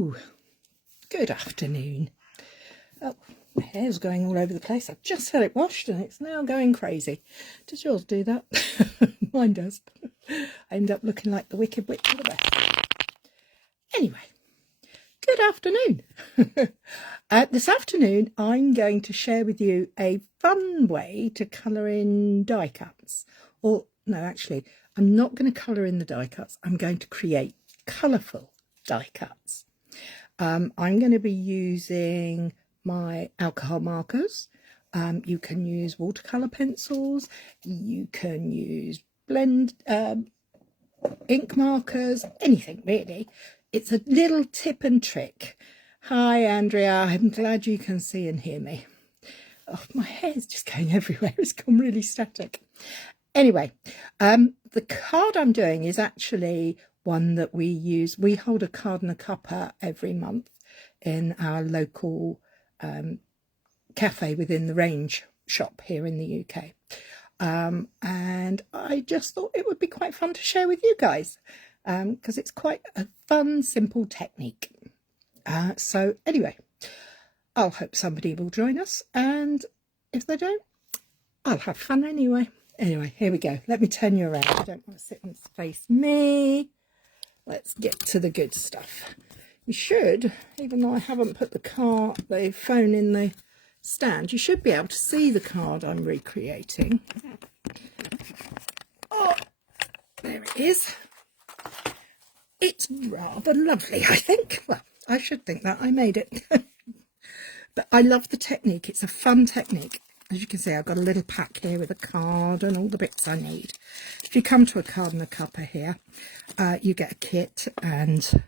Hello, good afternoon. Oh, my hair's going all over the place. I've just had it washed and it's now going crazy. Does yours do that? Mine does. I end up looking like the Wicked Witch of the West. Anyway, good afternoon. This afternoon I'm going to share with you a fun way to colour in die cuts. Or, no, actually, I'm not going to colour in the die cuts. I'm going to create colourful die cuts. I'm going to be using my alcohol markers. You can use watercolour pencils. You can use blend ink markers, anything really. It's a little tip and trick. Hi Andrea, I'm glad you can see and hear me. Oh, my hair's just going everywhere. It's gone really static. Anyway, the card I'm doing is actually one that we use. We hold a card and a cuppa every month in our local cafe within the Range shop here in the UK. And I just thought it would be quite fun to share with you guys because it's quite a fun, simple technique. So anyway, I'll hope somebody will join us, and if they don't, I'll have fun anyway. Anyway, here we go. Let me turn you around. I don't want to sit and face me. Let's get to the good stuff. You should, even though I haven't put the phone in the stand, you should be able to see the card I'm recreating. Oh, there it is. It's rather lovely, I think. Well, I should think that. I made it. But I love the technique. It's a fun technique. As you can see, I've got a little pack here with a card and all the bits I need. If you come to a card and a cuppa here, you get a kit and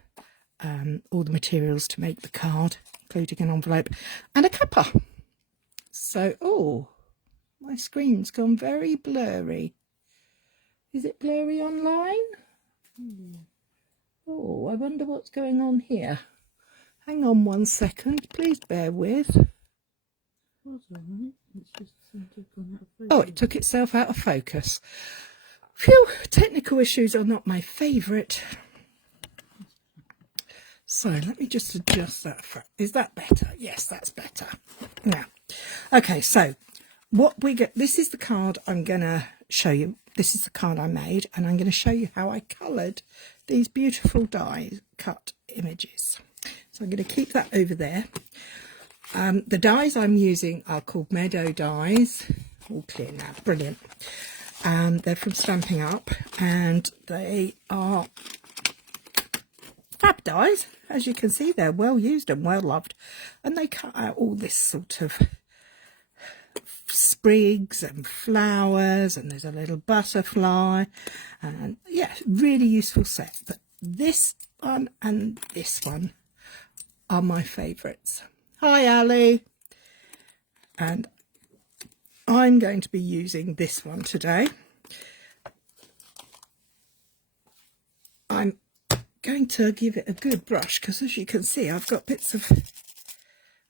all the materials to make the card, including an envelope and a cuppa. So, oh, my screen's gone very blurry. Is it blurry online? Oh, I wonder what's going on here. Hang on 1 second, please bear with. Oh, it took itself out of focus. Phew, technical issues are not my favourite. So let me just adjust that. Is that better? Yes, that's better. Now, okay, so what we get, this is the card I'm going to show you. This is the card I made, and I'm going to show you how I coloured these beautiful die cut images. So I'm going to keep that over there. The dies I'm using are called Meadow dies. All clear now, brilliant. They're from Stamping Up, and they are fab dies. As you can see, they're well used and well loved, and they cut out all this sort of sprigs and flowers, and there's a little butterfly, and yeah, really useful set. But this one and this one are my favourites. Hi Ali, and I'm going to be using this one today. I'm going to give it a good brush because, as you can see, I've got bits of,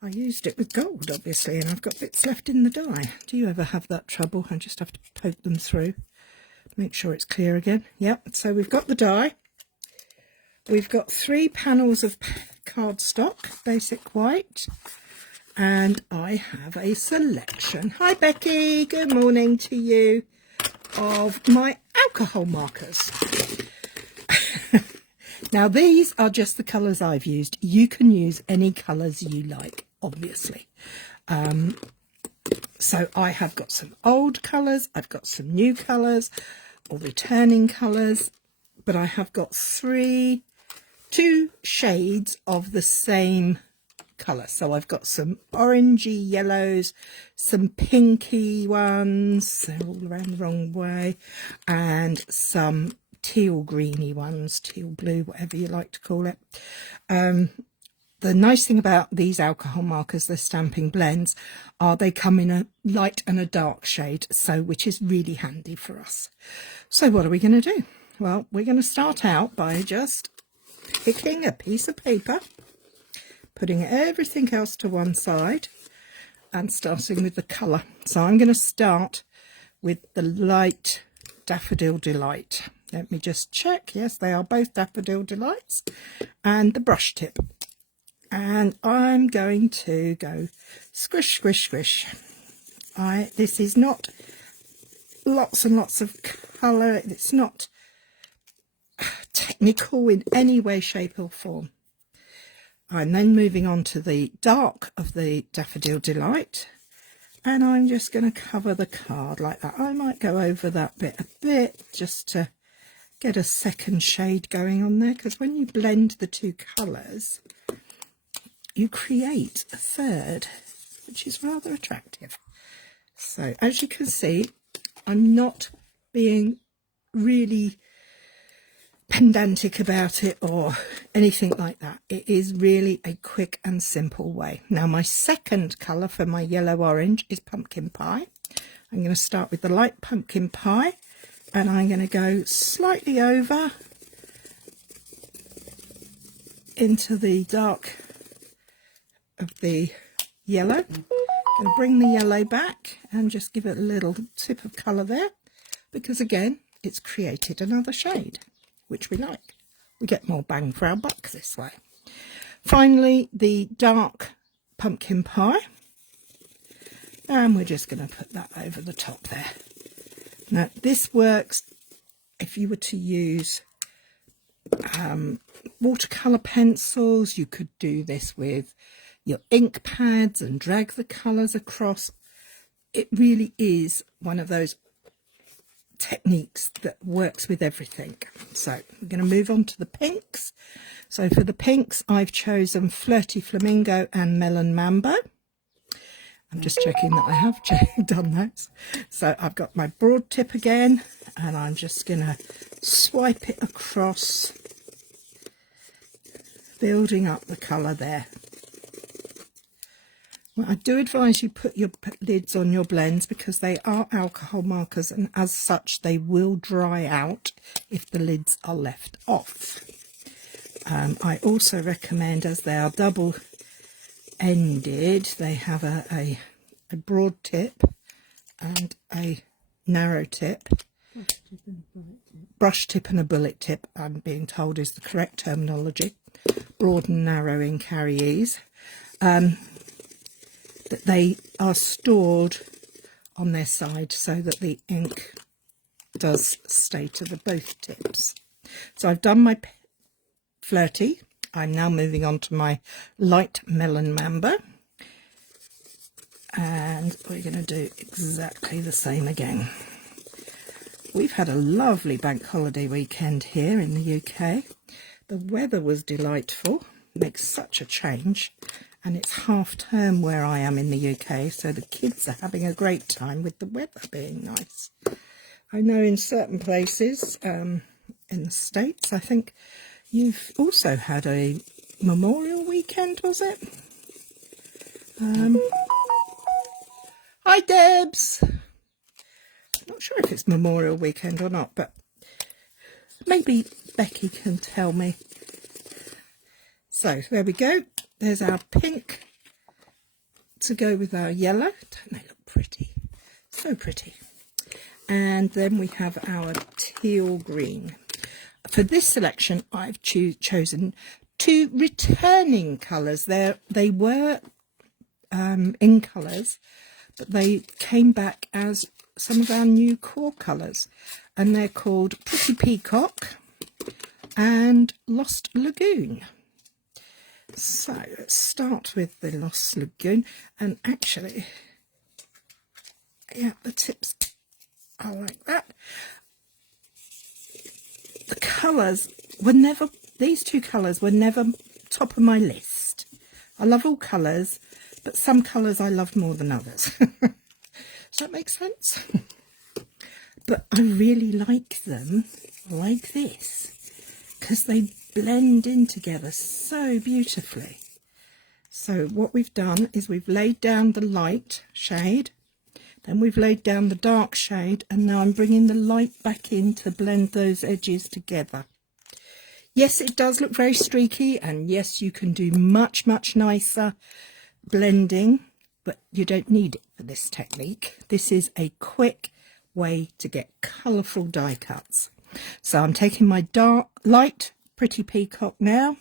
I used it with gold obviously, and I've got bits left in the die. Do you ever have that trouble? I just have to poke them through, make sure it's clear again. Yep, so we've got the die. We've got 3 panels of cardstock, basic white, and I have a selection. Hi Becky, good morning to you, of my alcohol markers. Now these are just the colours I've used. You can use any colours you like, obviously. So I have got some old colours, I've got some new colours, or returning colours, but I have got 2 shades of the same colour. So I've got some orangey yellows, some pinky ones, they're all around the wrong way, and some teal greeny ones, teal blue, whatever you like to call it. The nice thing about these alcohol markers, the stamping blends, are they come in a light and a dark shade, so which is really handy for us. So what are we going to do? Well, we're going to start out by just picking a piece of paper, putting everything else to one side, and starting with the colour. So I'm going to start with the light Daffodil Delight. Let me just check. Yes, they are both Daffodil Delights. And the brush tip. And I'm going to go squish, squish, squish. This is not lots and lots of colour. It's not technical in any way, shape or form. I'm then moving on to the dark of the Daffodil Delight, and I'm just going to cover the card like that. I might go over that bit a bit just to get a second shade going on there, because when you blend the two colours, you create a third, which is rather attractive. So as you can see, I'm not being really pedantic about it or anything like that. It is really a quick and simple way. Now my second colour for my yellow orange is Pumpkin Pie. I'm going to start with the light Pumpkin Pie, and I'm going to go slightly over into the dark of the yellow. I'm going to bring the yellow back and just give it a little tip of colour there, because again it's created another shade, which we like. We get more bang for our buck this way. Finally, the dark Pumpkin Pie, and we're just going to put that over the top there. Now this works if you were to use watercolour pencils. You could do this with your ink pads and drag the colours across. It really is one of those techniques that works with everything. So we're going to move on to the pinks. So for the pinks, I've chosen Flirty Flamingo and Melon Mambo. I'm just checking that I have done those. So I've got my broad tip again, and I'm just going to swipe it across, building up the colour there. Well, I do advise you put your lids on your blends, because they are alcohol markers, and as such they will dry out if the lids are left off. I also recommend, as they are double ended, they have a broad tip and a narrow tip. Brush tip and a bullet tip, I'm being told, is the correct terminology. Broad and narrow in Caryese. That they are stored on their side so that the ink does stay to the both tips. So I've done my Flirty. I'm now moving on to my light Melon Mambo, and we're going to do exactly the same again. We've had a lovely bank holiday weekend here in the UK. The weather was delightful, makes such a change. And it's half term where I am in the UK, so the kids are having a great time with the weather being nice. I know in certain places in the States, I think you've also had a Memorial weekend, was it? Hi Debs! Not sure if it's Memorial weekend or not, but maybe Becky can tell me. So there we go. There's our pink to go with our yellow. Don't they look pretty? So pretty. And then we have our teal green. For this selection, I've chosen two returning colours. They were in colours, but they came back as some of our new core colours. And they're called Pretty Peacock and Lost Lagoon. So let's start with the Lost Lagoon, and actually, yeah, the tips are like that. The colours were never, these two colours were never top of my list. I love all colours, but some colours I love more than others. Does that make sense? But I really like them like this, because they blend in together so beautifully. So what we've done is we've laid down the light shade, then we've laid down the dark shade, and now I'm bringing the light back in to blend those edges together. Yes, it does look very streaky, and yes, you can do much nicer blending, but you don't need it for this technique. This is a quick way to get colourful die cuts. So I'm taking my light Pretty Peacock now,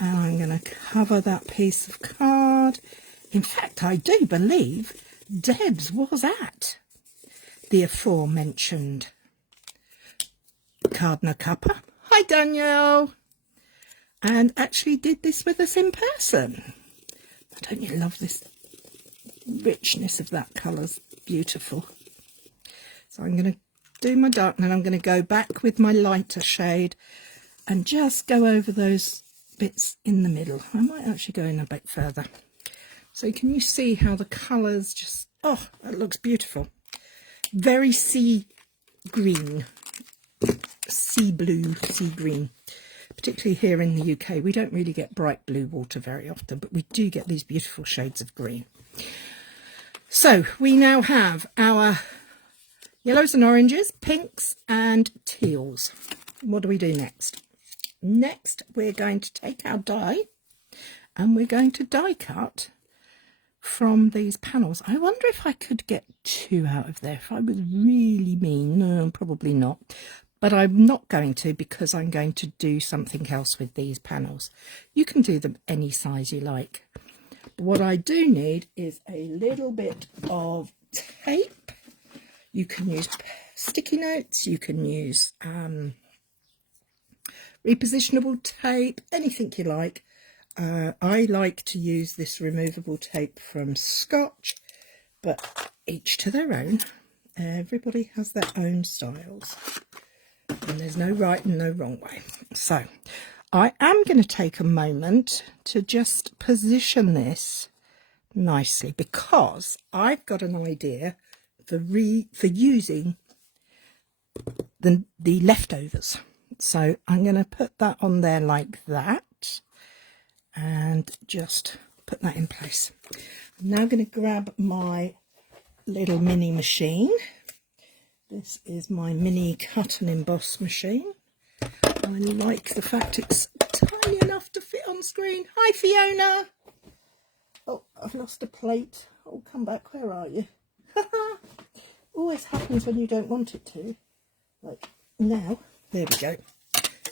And I'm going to cover that piece of card. In fact, I do believe Debs was at the aforementioned Card and a Cuppa. Hi, Danielle. And actually did this with us in person. Don't you love this richness of that colour's beautiful. So I'm going to do my dark, and then I'm going to go back with my lighter shade and just go over those bits in the middle. I might actually go in a bit further. So can you see how the colours just, oh, that looks beautiful. Very sea green, sea blue, sea green. Particularly here in the UK, we don't really get bright blue water very often, but we do get these beautiful shades of green. So we now have our yellows and oranges, pinks and teals. What do we do next? Next, we're going to take our die and we're going to die cut from these panels. I wonder if I could get 2 out of there if I was really mean. No, probably not. But I'm not going to, because I'm going to do something else with these panels. You can do them any size you like. But what I do need is a little bit of tape. You can use sticky notes, you can use repositionable tape, anything you like. I like to use this removable tape from Scotch, but each to their own. Everybody has their own styles. And there's no right and no wrong way. So I am going to take a moment to just position this nicely, because I've got an idea for using the leftovers. So I'm going to put that on there like that and just put that in place. I'm now going to grab my little mini machine. This is my mini cut and emboss machine. I like the fact it's tiny enough to fit on screen. Hi, Fiona. Oh, I've lost a plate. Oh, come back. Where are you? Always happens when you don't want it to. Like now. There we go.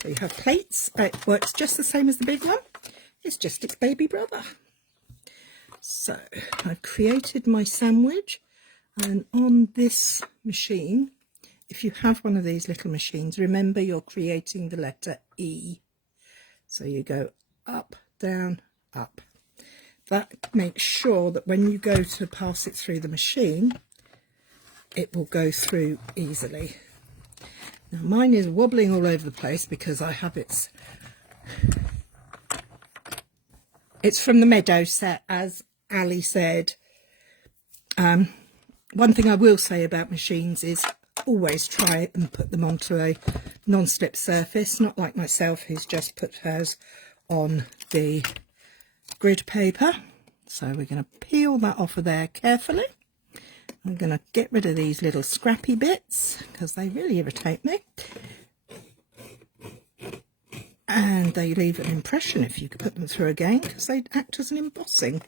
So you have plates. It works just the same as the big one. It's just its baby brother. So I've created my sandwich. And on this machine, if you have one of these little machines, remember you're creating the letter E. So you go up, down, up. That makes sure that when you go to pass it through the machine, it will go through easily. Now mine is wobbling all over the place because I have it's from the Meadow set, as Ali said. One thing I will say about machines is always try and put them onto a non-slip surface, not like myself who's just put hers on the grid paper. So we're going to peel that off of there carefully. I'm going to get rid of these little scrappy bits because they really irritate me. And they leave an impression if you put them through again, because they act as an embossing.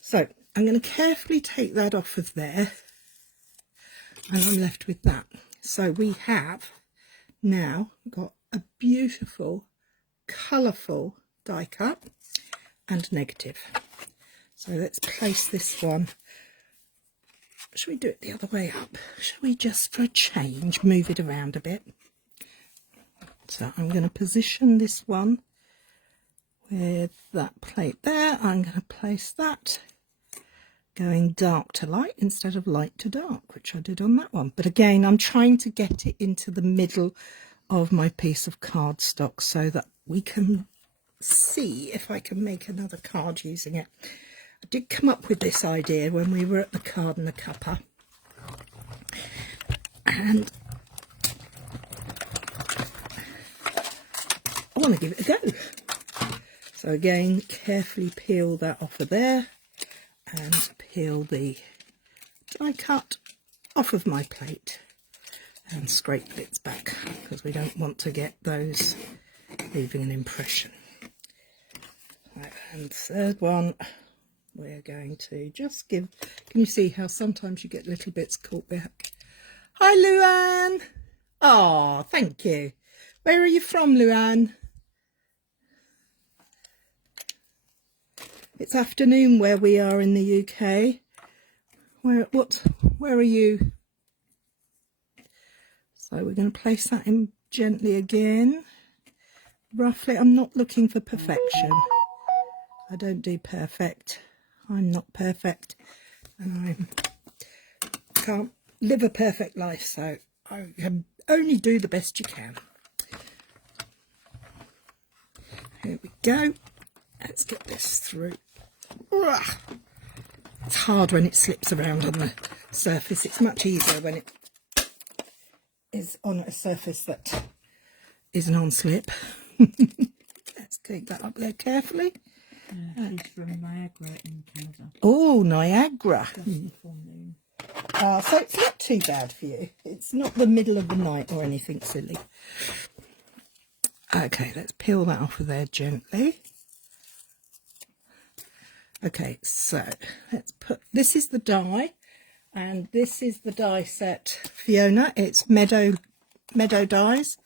So I'm going to carefully take that off of there, and I'm left with that. So we have now got a beautiful, colourful die cut and negative. So let's place this one. Shall we do it the other way up? Shall we just, for a change, move it around a bit? So I'm going to position this one with that plate there. I'm going to place that going dark to light instead of light to dark, which I did on that one. But again, I'm trying to get it into the middle of my piece of cardstock so that we can see if I can make another card using it. I did come up with this idea when we were at the Card and a Cuppa, and I want to give it a go. So again, carefully peel that off of there and peel the die cut off of my plate and scrape bits back because we don't want to get those leaving an impression. Right, and third one, we're going to just give, can you see how sometimes you get little bits caught back? Hi, Luann. Oh, thank you. Where are you from, Luann? It's afternoon where we are in the UK. Where are you? So we're going to place that in gently again. Roughly, I'm not looking for perfection. I don't do perfect. I'm not perfect, and I can't live a perfect life, so I can only do the best you can. Here we go. Let's get this through. It's hard when it slips around on the surface. It's much easier when it is on a surface that is non-slip. Let's take that up there carefully. She's from Niagara in Canada. Oh, Niagara. So it's not too bad for you. It's not the middle of the night or anything silly. Okay, let's peel that off of there gently. Okay, so let's put, this is the die, and this is the die set, Fiona. It's Meadow dies,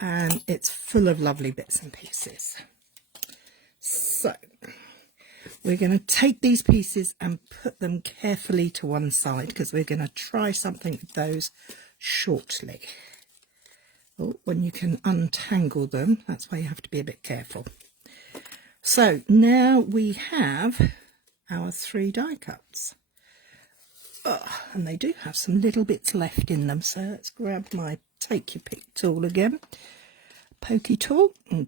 and it's full of lovely bits and pieces. So we're going to take these pieces and put them carefully to one side, because we're going to try something with those shortly. Oh, when you can untangle them, that's why you have to be a bit careful. So now we have our 3 die cuts. Oh, and they do have some little bits left in them, so let's grab my take your pick tool again, pokey tool, and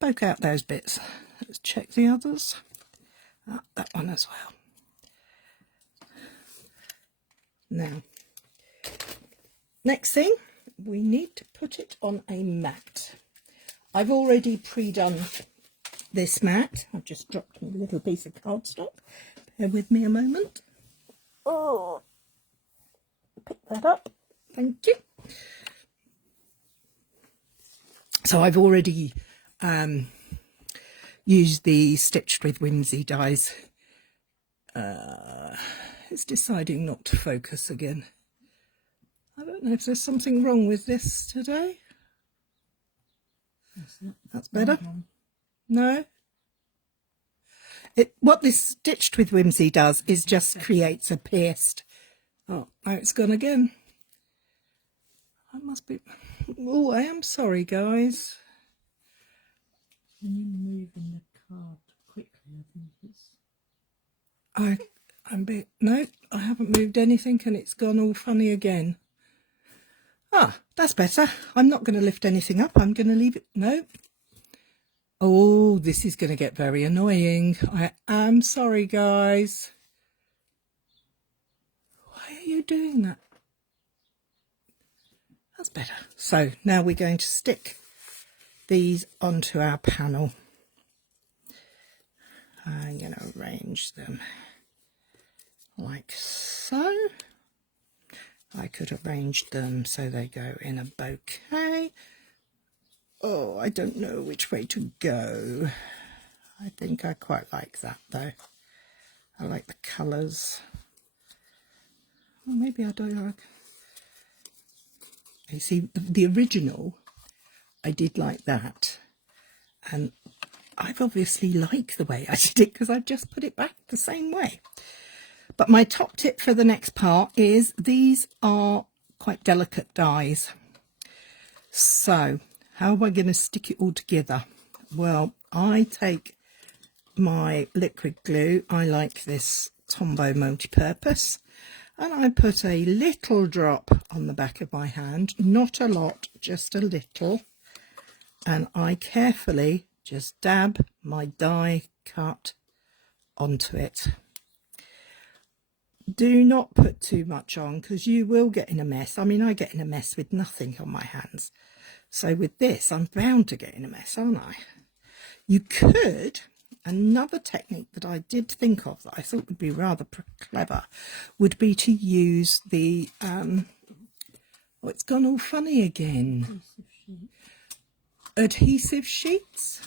poke out those bits. Let's check the others. That one as well. Now, next thing, we need to put it on a mat. I've already pre-done this mat. I've just dropped a little piece of cardstock. Bear with me a moment. Oh, pick that up. Thank you. So I've already used the Stitched with Whimsy dies. It's deciding not to focus again. I don't know if there's something wrong with this today. That's better. No? What this Stitched with Whimsy does is just creates a pierced... Oh, now it's gone again. I must be... Oh, I am sorry, guys. When you're moving the card quickly, I think it's... No, I haven't moved anything and it's gone all funny again. Ah, that's better. I'm not going to lift anything up. I'm going to leave it... No. Oh, this is going to get very annoying. I am sorry, guys. Why are you doing that? That's better. So now we're going to stick these onto our panel. I'm going to arrange them like so. I could arrange them so they go in a bouquet. Oh, I don't know which way to go. I think I quite like that though. I like the colours. Well, maybe I don't like... You see, the original, I did like that. And I've obviously liked the way I did it because I've just put it back the same way. But my top tip for the next part is these are quite delicate dies. So how am I going to stick it all together? Well, I take my liquid glue. I like this Tombow multi-purpose. And I put a little drop on the back of my hand. Not a lot, just a little. And I carefully just dab my die cut onto it. Do not put too much on because you will get in a mess. I mean, I get in a mess with nothing on my hands. So with this, I'm bound to get in a mess, aren't I? You could, another technique that I did think of that I thought would be rather clever would be to use the, oh, it's gone all funny again. Adhesive sheets.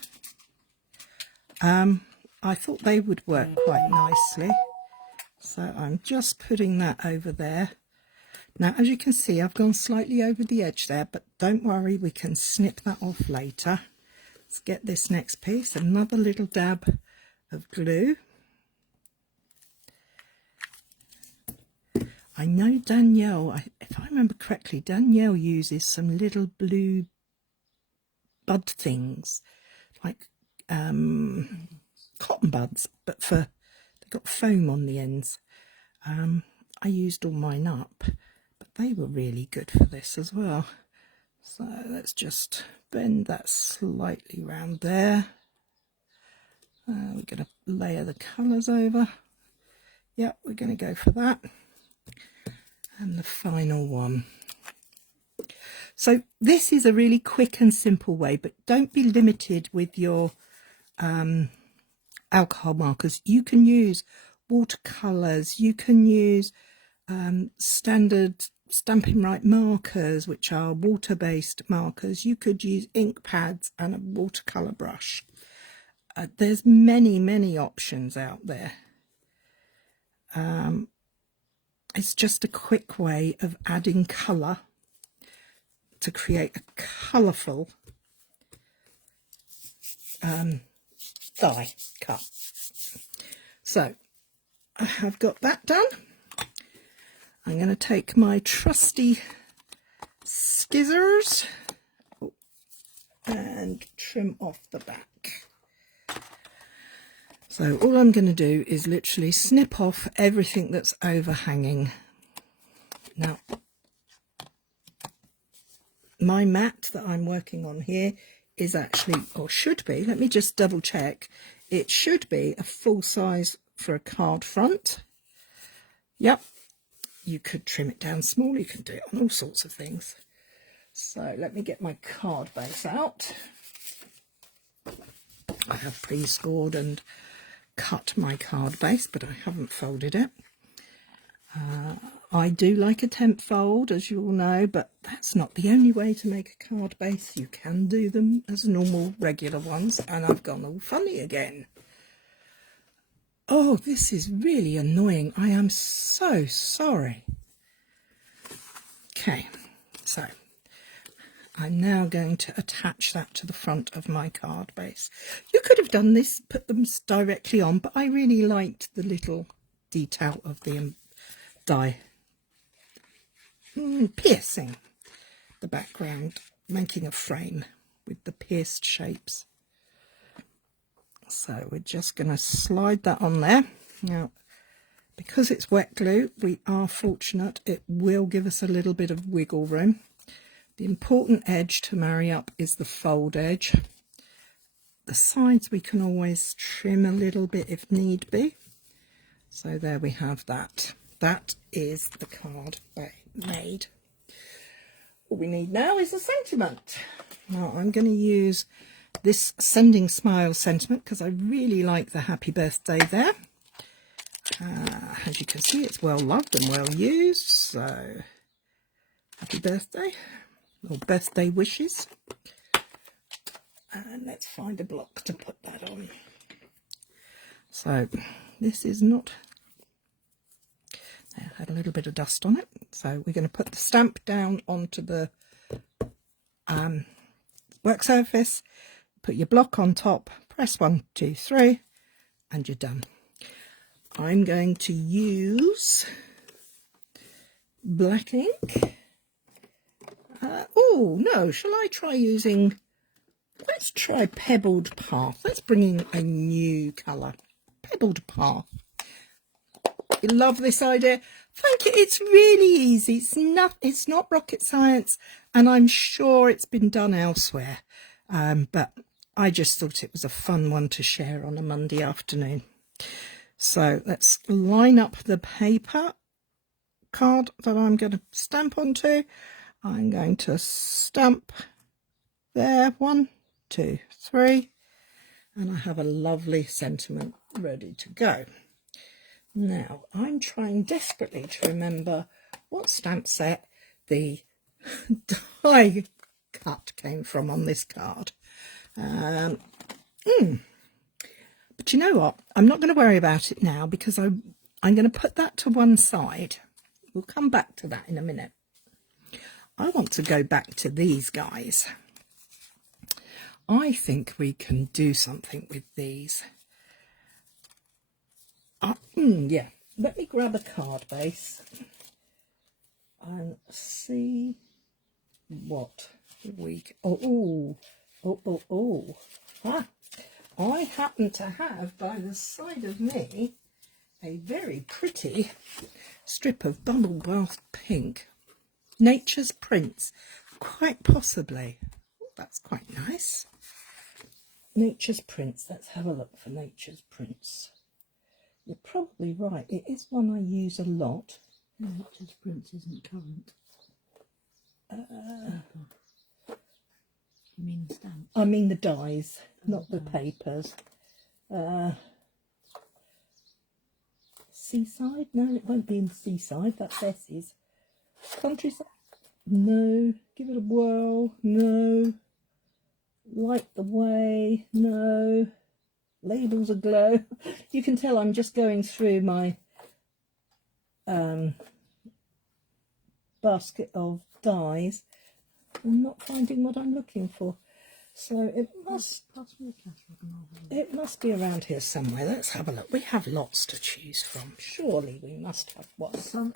I thought they would work quite nicely. So I'm just putting that over there. Now, as you can see, I've gone slightly over the edge there, but don't worry, we can snip that off later. Let's get this next piece, another little dab of glue. I know Danielle, if I remember correctly, Danielle uses some little blue bud things, like cotton buds, but they've got foam on the ends. I used all mine up, but they were really good for this as well. So let's just bend that slightly round there. We're going to layer the colours over. Yep, we're going to go for that. And the final one. So this is a really quick and simple way, but don't be limited with your alcohol markers. You can use watercolours, you can use standard Stampin' Right markers, which are water-based markers. You could use ink pads and a watercolour brush. There's many options out there. It's just a quick way of adding colour to create a colourful die cut. So I have got that done. I'm going to take my trusty scissors and trim off the back. So all I'm going to do is literally snip off everything that's overhanging. Now, my mat that I'm working on here is actually, or should be, let me just double check, it should be a full size for a card front. Yep, you could trim it down small, you can do it on all sorts of things. So let me get my card base out. I have pre-scored and cut my card base, but I haven't folded it. I do like a temp fold, as you all know, but that's not the only way to make a card base. You can do them as normal, regular ones, and I've gone all funny again. Oh, this is really annoying. I am so sorry. Okay, so I'm now going to attach that to the front of my card base. You could have done this, put them directly on, but I really liked the little detail of the die piercing the background, making a frame with the pierced shapes. So we're just going to slide that on there. Now, because it's wet glue, we are fortunate it will give us a little bit of wiggle room. The important edge to marry up is the fold edge. The sides we can always trim a little bit if need be. So there we have that. That is the card made. All we need now is a sentiment. Now I'm going to use this Sending Smile sentiment because I really like the happy birthday there. As you can see, it's well loved and well used. So happy birthday, or birthday wishes. And let's find a block to put that on. So this is not, I had a little bit of dust on it. So we're going to put the stamp down onto the work surface, put your block on top, press 1, 2, 3, and you're done. I'm going to use black ink. Oh no, shall I try using, let's try Pebbled Path. Let's bring in a new colour. Pebbled Path. You love this idea? Thank you. It's really easy. It's not rocket science, and I'm sure it's been done elsewhere. But I just thought it was a fun one to share on a Monday afternoon. So let's line up the paper card that I'm going to stamp onto. I'm going to stamp there, 1, 2, 3, and I have a lovely sentiment ready to go. Now I'm trying desperately to remember what stamp set the die cut came from on this card. But you know what? I'm not going to worry about it now because I'm going to put that to one side. We'll come back to that in a minute. I want to go back to these guys. I think we can do something with these. Yeah, let me grab a card base and see what we... Oh. I happen to have by the side of me a very pretty strip of bubble bath pink. Nature's Prints, quite possibly. That's quite nice. Nature's Prints. Let's have a look for Nature's Prints. You're probably right. It is one I use a lot. Nature's Prints isn't current. You mean the stamps? I mean the dies, not the papers. Seaside? No, it won't be in Seaside. That's Essie's. Countryside? No. Give it a whirl? No. Light the Way? No. Labels Aglow? You can tell I'm just going through my basket of dies. I'm not finding what I'm looking for. So it must be around here somewhere. Let's have a look. We have lots to choose from. Surely we must have what? Some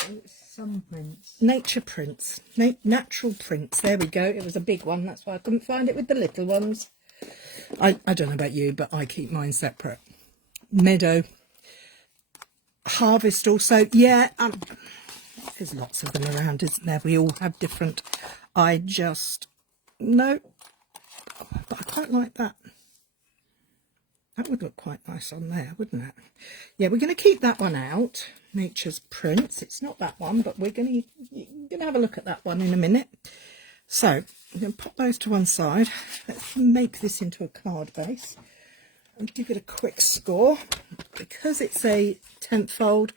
prints. Nature Prints. Natural Prints. There we go. It was a big one. That's why I couldn't find it with the little ones. I don't know about you, but I keep mine separate. Meadow. Harvest also. Yeah. There's lots of them around, isn't there? We all have different. No. But I quite like that. That would look quite nice on there, wouldn't it? Yeah, we're going to keep that one out. Nature's Prints. It's not that one, but you're going to have a look at that one in a minute. So I'm going to pop those to one side. Let's make this into a card base and give it a quick score. Because it's a 10th fold,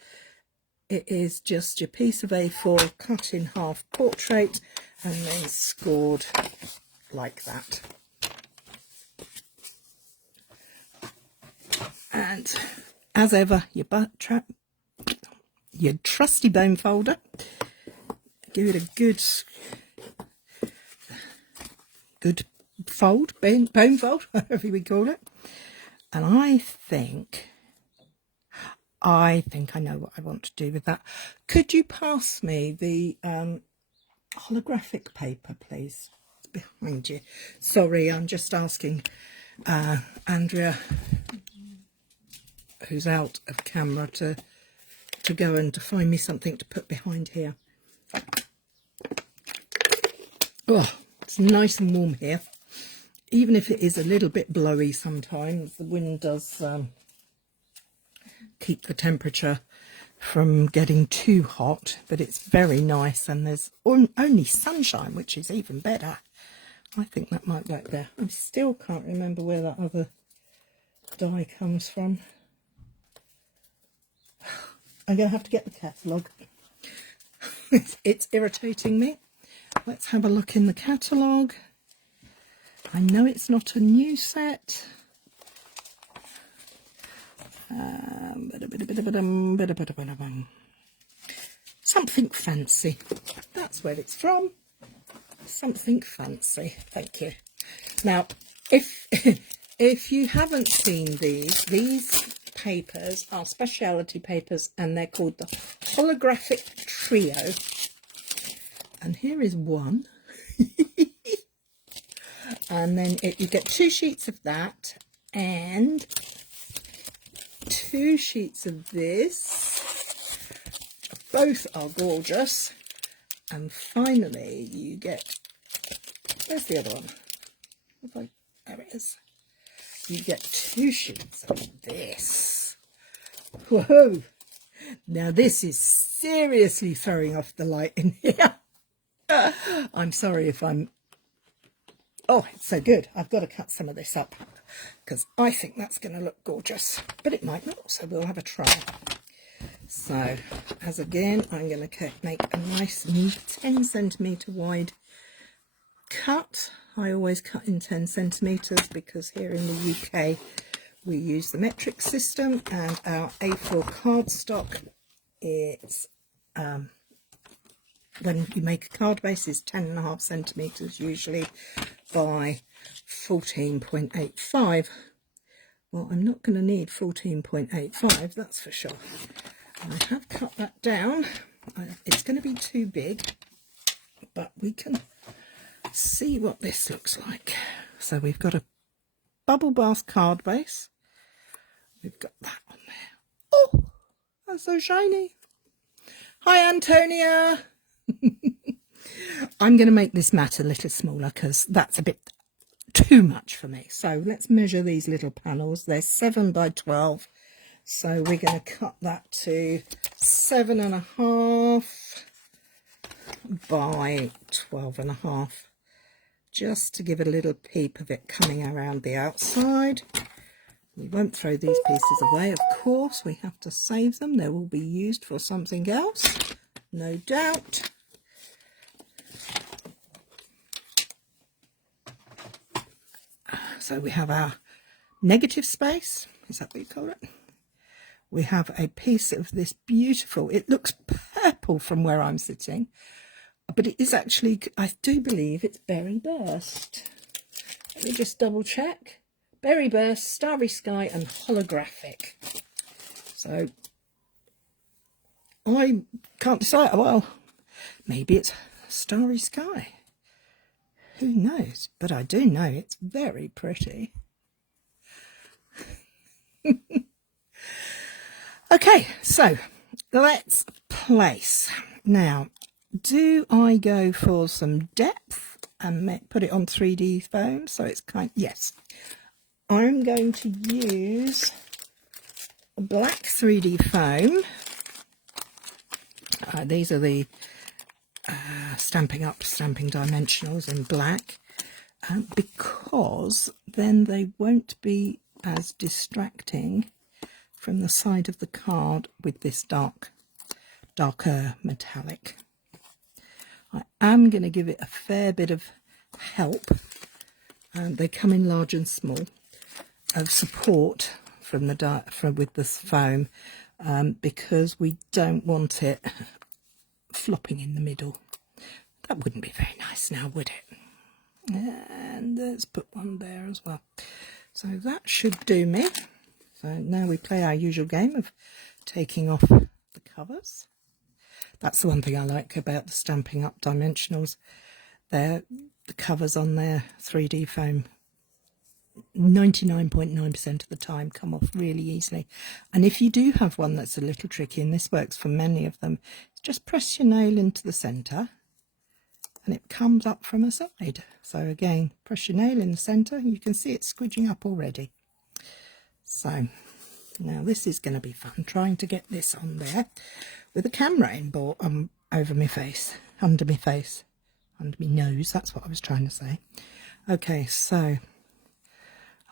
it is just your piece of A4 cut in half portrait and then scored like that. And as ever, your trusty bone folder. Give it a good fold, bone fold, whatever we call it. And I think I know what I want to do with that. Could you pass me the holographic paper, please? It's behind you. Sorry, I'm just asking Andrea, who's out of camera, to go and to find me something to put behind here. Oh, it's nice and warm here. Even if it is a little bit blowy sometimes, the wind does keep the temperature from getting too hot, but it's very nice, and there's only sunshine, which is even better. I think that might work there. I still can't remember where that other die comes from. I'm going to have to get the catalogue. It's irritating me. Let's have a look in the catalogue. I know it's not a new set. Something Fancy. That's where it's from. Something Fancy. Thank you. Now, if you haven't seen these papers are speciality papers, and they're called the Holographic Trio. And here is one. And then you get 2 sheets of that and 2 sheets of this. Both are gorgeous. And finally you get, where's the other one? There it is. You get 2 sheets of this. Whoa! Now this is seriously throwing off the light in here. I'm sorry if I'm... Oh, it's so good. I've got to cut some of this up because I think that's going to look gorgeous. But it might not, so we'll have a try. So, as again, I'm going to make a nice, neat 10 centimetre wide cut. I always cut in 10 centimetres because here in the UK we use the metric system, and our A4 cardstock, it's when you make a card base, is 10.5 centimetres usually by 14.85. Well, I'm not going to need 14.85, that's for sure. I have cut that down. It's going to be too big. but we can see what this looks like. So we've got a bubble bath card base. We've got that on there. Oh, that's so shiny. Hi, Antonia. I'm going to make this mat a little smaller because that's a bit too much for me. So let's measure these little panels. They're 7 by 12. So we're going to cut that to 7.5 by 12.5, just to give it a little peep of it coming around the outside. We won't throw these pieces away, of course. We have to save them. They will be used for something else, no doubt. So we have our negative space. Is that what you call it? We have a piece of this beautiful, it looks purple from where I'm sitting, but it is actually, I do believe it's berry burst. Let me just double check. Berry burst, starry sky and holographic. So I can't decide. Well, maybe it's starry sky. Who knows? But I do know it's very pretty. Okay, so let's place. Now, do I go for some depth and put it on 3D foam? So it's yes. I'm going to use a black 3D foam. These are the stamping dimensionals in black, because then they won't be as distracting from the side of the card with this darker metallic. I am going to give it a fair bit of help, and they come in large and small, of support from with this foam, because we don't want it flopping in the middle. That wouldn't be very nice now, would it? And let's put one there as well. So that should do me. So now we play our usual game of taking off the covers. That's the one thing I like about the Stamping Up Dimensionals. The covers on their 3D foam 99.9% of the time come off really easily. And if you do have one that's a little tricky, and this works for many of them, just press your nail into the centre and it comes up from a side. So again, press your nail in the centre and you can see it squidging up already. So now this is going to be fun, trying to get this on there with a camera over my face, under my face, under my nose, that's what I was trying to say. Okay, so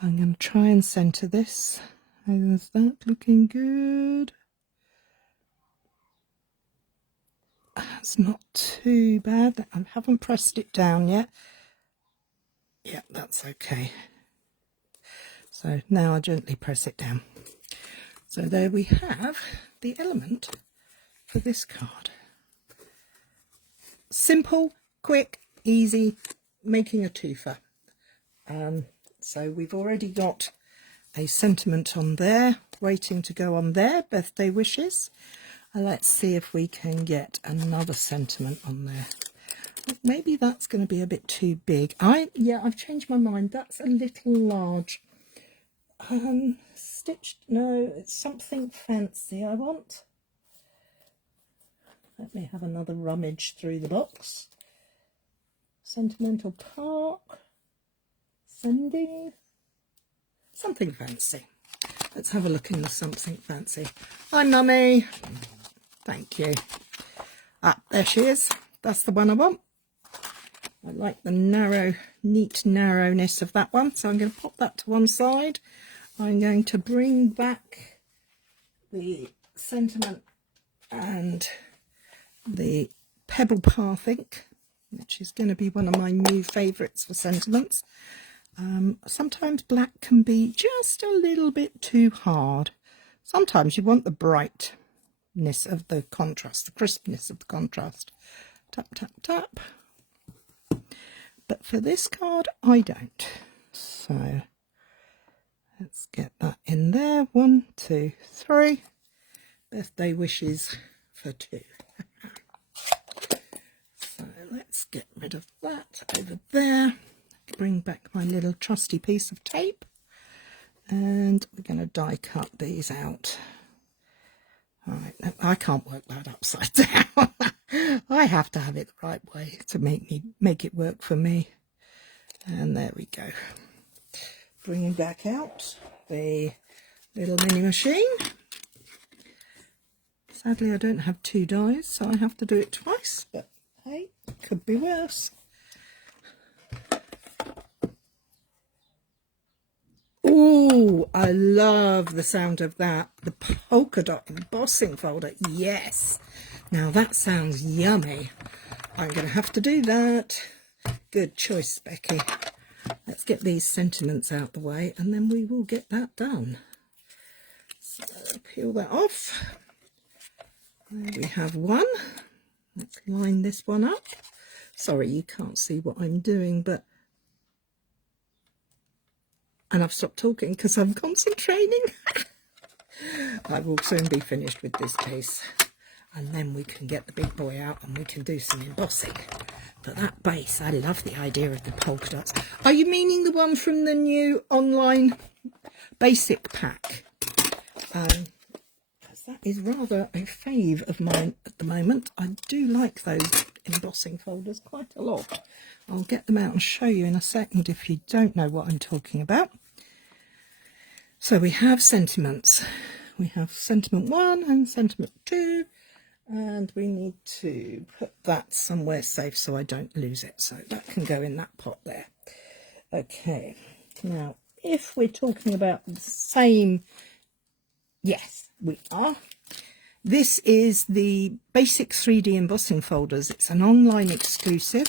I'm going to try and centre this. Is that looking good? That's not too bad. I haven't pressed it down yet. Yeah, that's okay. So now I gently press it down. So there we have the element for this card. Simple, quick, easy, making a twofer. So we've already got a sentiment on there, waiting to go on there, birthday wishes. Let's see if we can get another sentiment on there. Maybe that's going to be a bit too big. I've changed my mind. That's a little large. Stitched, no, it's something fancy I want. Let me have another rummage through the box. Sentimental Park. Sending. Something fancy. Let's have a look in the something fancy. Hi, Mummy. Thank you. Ah, there she is. That's the one I want. I like the neat narrowness of that one. So I'm going to pop that to one side. I'm going to bring back the sentiment and the Pebble Path ink, which is going to be one of my new favourites for sentiments. Sometimes black can be just a little bit too hard. Sometimes you want the brightness of the contrast, the crispness of the contrast. Tap, tap, tap. But for this card, I don't. So let's get that in there. 1, 2, 3. Birthday wishes for 2. So let's get rid of that over there. Bring back my little trusty piece of tape, and we're going to die cut these out. All right, I can't work that upside down. I have to have it the right way to make it work for me. And there we go. Bringing back out the little mini machine. Sadly, I don't have 2 dies, so I have to do it twice, but hey, could be worse. Oh, I love the sound of that. The polka dot embossing folder, yes. Now that sounds yummy. I'm going to have to do that. Good choice, Becky. Let's get these sentiments out the way, and then we will get that done. So peel that off. There we have one. Let's line this one up. Sorry, you can't see what I'm doing, but... And I've stopped talking because I'm concentrating. I will soon be finished with this piece. And then we can get the big boy out and we can do some embossing. But that base, I love the idea of the polka dots. Are you meaning the one from the new online basic pack? That is rather a fave of mine at the moment. I do like those embossing folders quite a lot. I'll get them out and show you in a second if you don't know what I'm talking about. So we have sentiments. We have sentiment 1 and sentiment 2, and we need to put that somewhere safe so I don't lose it. So that can go in that pot there. Okay, now if we're talking about the same, yes, we are. This is the basic 3D embossing folders. It's an online exclusive,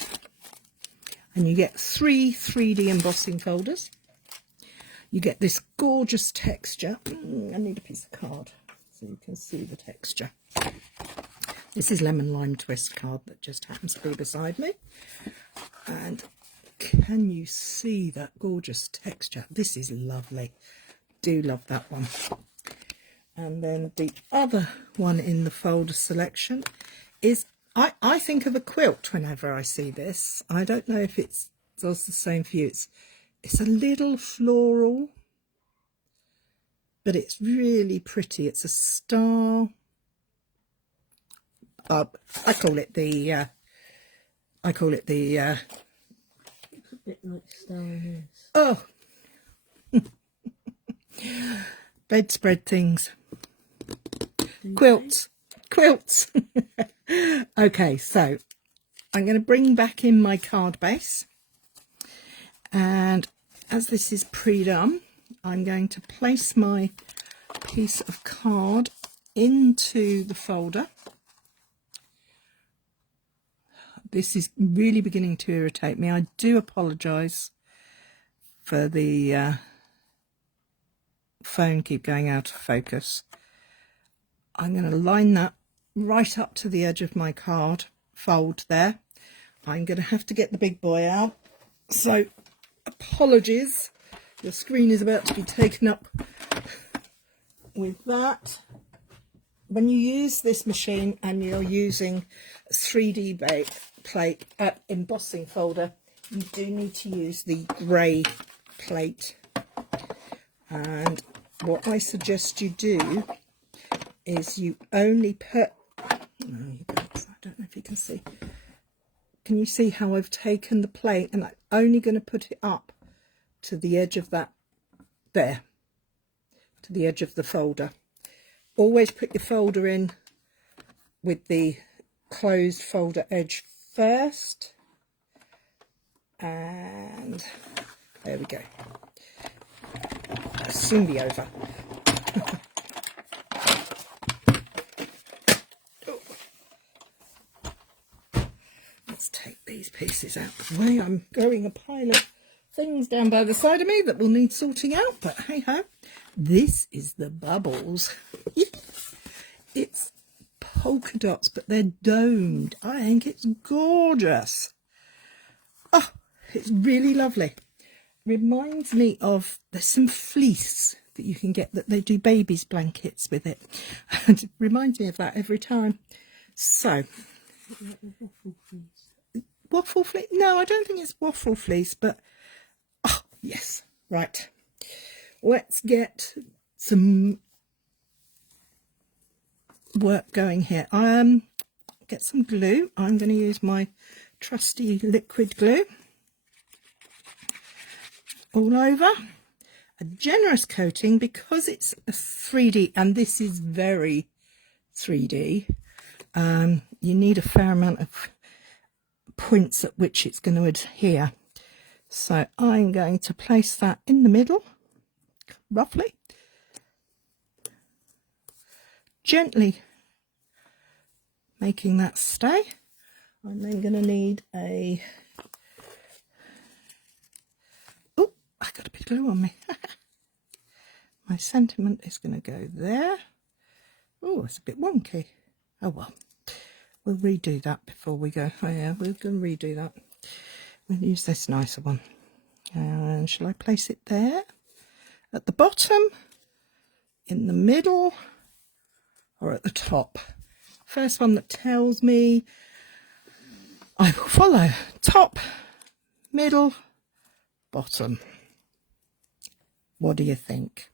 and you get 3 3D embossing folders. You get this gorgeous texture. I need a piece of card so you can see the texture. This is lemon lime twist card that just happens to be beside me. And can you see that gorgeous texture? This is lovely. Do love that one. And then the other one in the folder selection is, I think of a quilt whenever I see this. I don't know if it does the same for you. It's a little floral, but it's really pretty. It's a star. I call it the It's a bit like Star Anise. Oh, bedspread things. Quilts. Okay, so I'm going to bring back in my card base, and as this is pre-done, I'm going to place my piece of card into the folder. This is really beginning to irritate me. I do apologise for the phone keep going out of focus. I'm going to line that right up to the edge of my card fold there. I'm going to have to get the big boy out, so apologies, your screen is about to be taken up with that. When you use this machine and you're using a 3D plate embossing folder, you do need to use the grey plate, and what I suggest you do is you only put, I don't know if you can see, can you see how I've taken the plate and I'm only going to put it up to the edge of that there, to the edge of the folder. Always put your folder in with the closed folder edge first, and there we go. It'll soon be over. Let's take these pieces out of the way. I'm throwing a pile of things down by the side of me that will need sorting out, but hey ho. This is the bubbles. It's polka dots, but they're domed. I think it's gorgeous. Oh, it's really lovely. Reminds me of, there's some fleece that you can get that they do babies' blankets with it. And it reminds me of that every time. So, waffle fleece? No, I don't think it's waffle fleece, but oh yes, right. Let's get some work going here. Get some glue. I'm going to use my trusty liquid glue all over. A generous coating because it's a 3D, and this is very 3D. You need a fair amount of points at which it's going to adhere. So I'm going to place that in the middle, roughly. Gently making that stay. I'm then going to need a... Oh, I got a bit of glue on me. My sentiment is going to go there. Oh, it's a bit wonky. Oh well, we'll redo that before we go. Oh yeah, we're going to redo that. We'll use this nicer one. And shall I place it there? At the bottom? In the middle? Or at the top? First one that tells me I will follow. Top, middle, bottom. What do you think?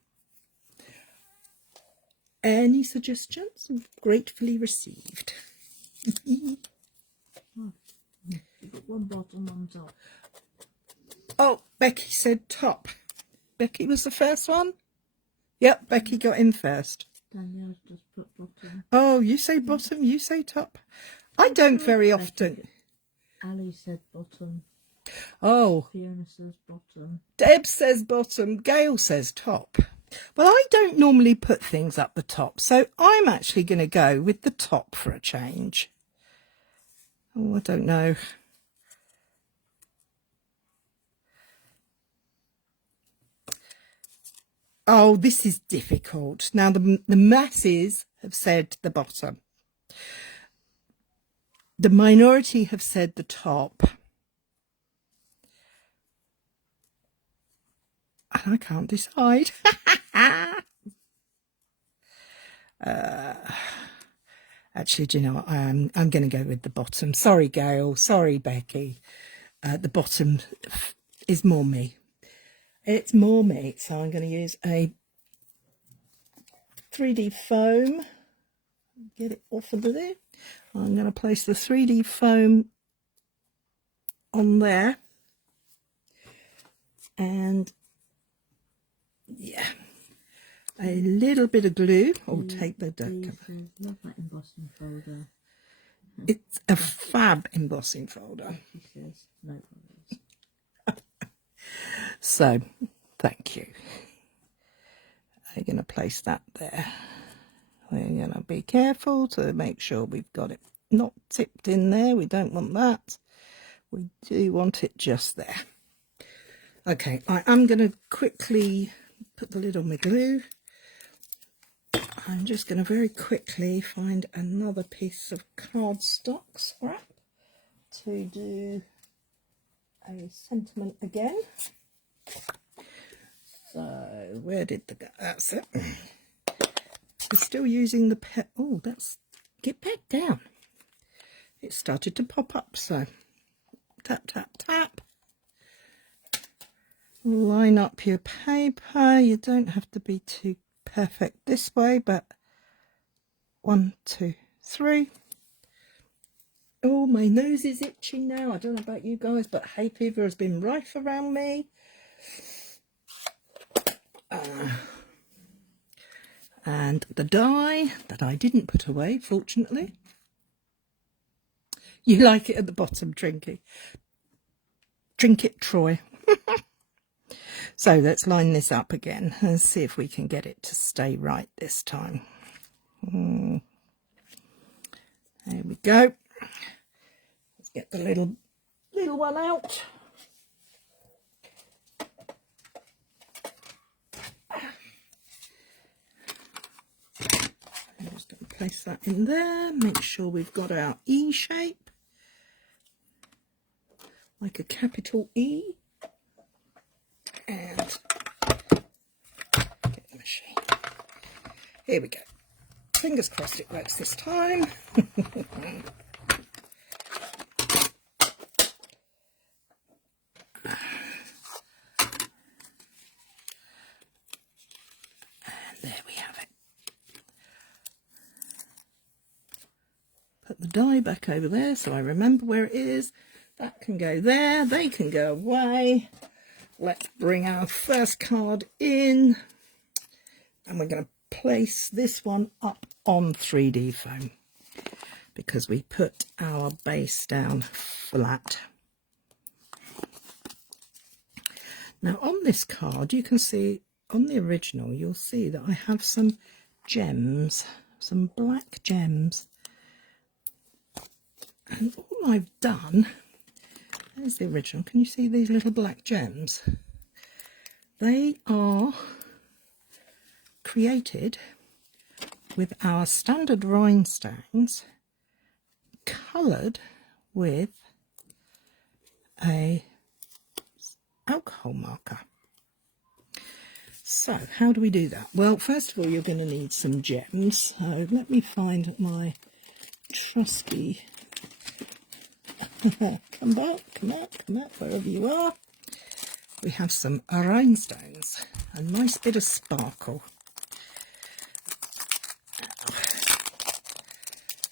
Any suggestions? Gratefully received. You've got one bottom, one top. Oh, Becky said top. Becky was the first one? Yep, Becky got in first. Danielle's just put bottom. Oh, you say bottom, you say top. I don't very often. Ali said bottom. Oh. Fiona says bottom. Deb says bottom. Gail says top. Well, I don't normally put things up the top, so I'm actually going to go with the top for a change. Oh, I don't know. Oh, this is difficult. Now, the masses have said the bottom. The minority have said the top. And I can't decide. Actually, do you know what? I'm going to go with the bottom. Sorry, Gail. Sorry, Becky. The bottom is more me. It's more me. So I'm going to use a 3D foam. Get it off of there. I'm going to place the 3D foam on there. And yeah, a little bit of glue. Oh, take the duck cover. Love that embossing folder. It's a fab embossing folder. She says no worries. So, thank you. I'm going to place that there. We're going to be careful to make sure we've got it not tipped in there. We don't want that. We do want it just there. Okay, I am going to quickly put the lid on my glue. I'm just going to very quickly find another piece of cardstock scrap to do a sentiment again. So, where did the go? That's it. I'm still using the pet. Oh, that's... Get back down. It started to pop up, so tap, tap, tap. Line up your paper. You don't have to be too perfect this way, but 1, 2, 3. Oh, my nose is itching now. I don't know about you guys, but hay fever has been rife around me. And the die that I didn't put away, fortunately. You like it at the bottom, Trinky. Trinket Troy. So let's line this up again and see if we can get it to stay right this time. There we go. Let's get the little one out. I'm just going to place that in there. Make sure we've got our E shape, like a capital E. And get the machine. Here we go. Fingers crossed it works this time. die back over there so I remember where it is. That can go there, they can go away. Let's bring our first card in, and we're going to place this one up on 3D foam because we put our base down flat. Now on this card you can see, on the original you'll see that I have some gems, some black gems, and all I've done, there's the original, can you see these little black gems? They are created with our standard rhinestones coloured with a alcohol marker. So how do we do that? Well, first of all you're going to need some gems, so let me find my trusty come back, wherever you are. We have some rhinestones, a nice bit of sparkle.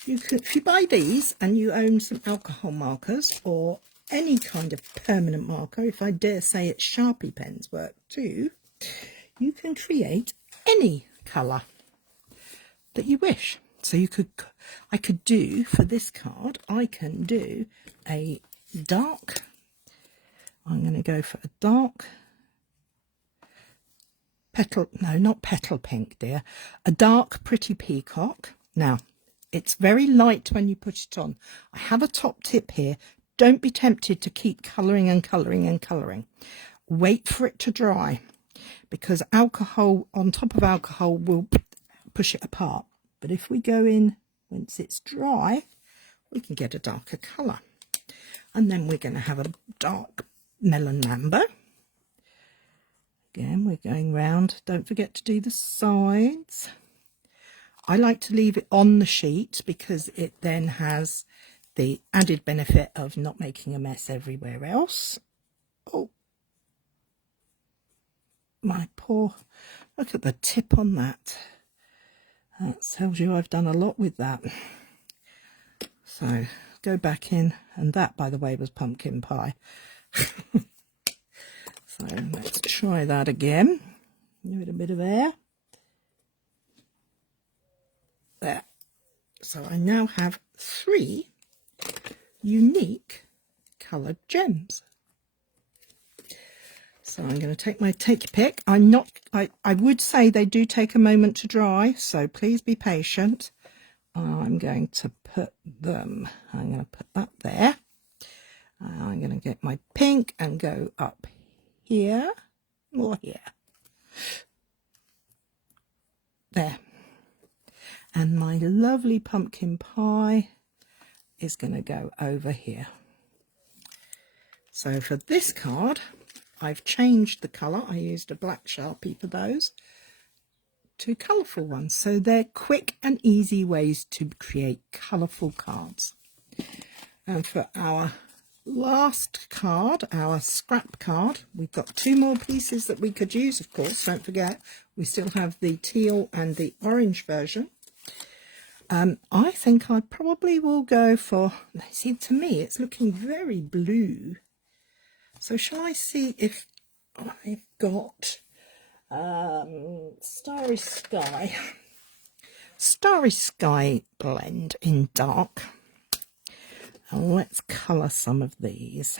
If you buy these and you own some alcohol markers or any kind of permanent marker, if I dare say it, Sharpie pens work too, you can create any colour that you wish. So I could do, for this card, I can do a dark, I'm going to go for a dark petal, no, not petal pink, dear, a dark pretty peacock. Now, it's very light when you put it on. I have a top tip here. Don't be tempted to keep colouring and colouring and colouring. Wait for it to dry, because alcohol on top of alcohol will push it apart. But if we go in once it's dry, we can get a darker colour. And then we're going to have a dark melon amber. Again, we're going round. Don't forget to do the sides. I like to leave it on the sheet because it then has the added benefit of not making a mess everywhere else. Oh, my poor, look at the tip on that. That tells you I've done a lot with that. So go back in, and that, by the way, was pumpkin pie. So let's try that again. Give it a bit of air. There. So I now have 3 unique coloured gems. So I'm going to take my take your pick. I would say they do take a moment to dry, so please be patient. I'm going to put them, I'm going to put that there. I'm going to get my pink and go up here or here. There. And my lovely pumpkin pie is going to go over here. So for this card, I've changed the colour. I used a black Sharpie for those, to colourful ones. So they're quick and easy ways to create colourful cards. And for our last card, our scrap card, we've got 2 more pieces that we could use, of course. Don't forget, we still have the teal and the orange version. I think I probably will go for, see, to me it's looking very blue. So shall I see if I've got Starry Sky blend in dark. And let's colour some of these.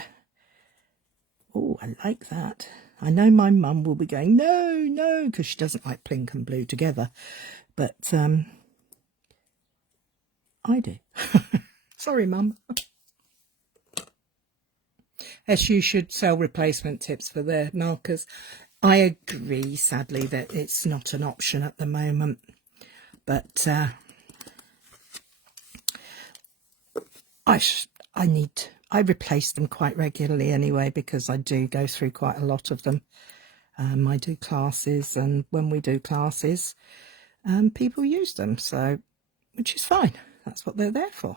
Oh, I like that. I know my mum will be going, no, because she doesn't like pink and blue together. But I do. Sorry, Mum. As you should sell replacement tips for their markers. I agree, sadly, that it's not an option at the moment. But I replace them quite regularly anyway, because I do go through quite a lot of them. I do classes, and when we do classes, people use them, so which is fine. That's what they're there for.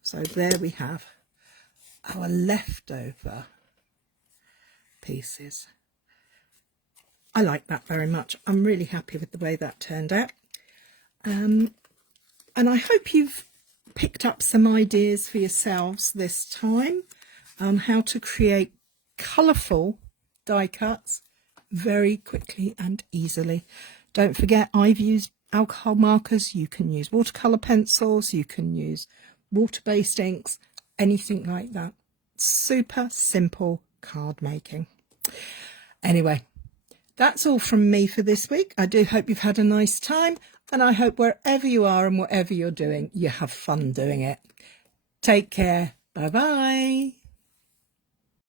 So there we have our leftover pieces. I like that very much. I'm really happy with the way that turned out. And I hope you've picked up some ideas for yourselves this time on how to create colourful die cuts very quickly and easily. Don't forget, I've used alcohol markers. You can use watercolour pencils, you can use water-based inks, anything like that. Super simple card making. Anyway, that's all from me for this week. I do hope you've had a nice time, and I hope wherever you are and whatever you're doing, you have fun doing it. Take care. Bye-bye.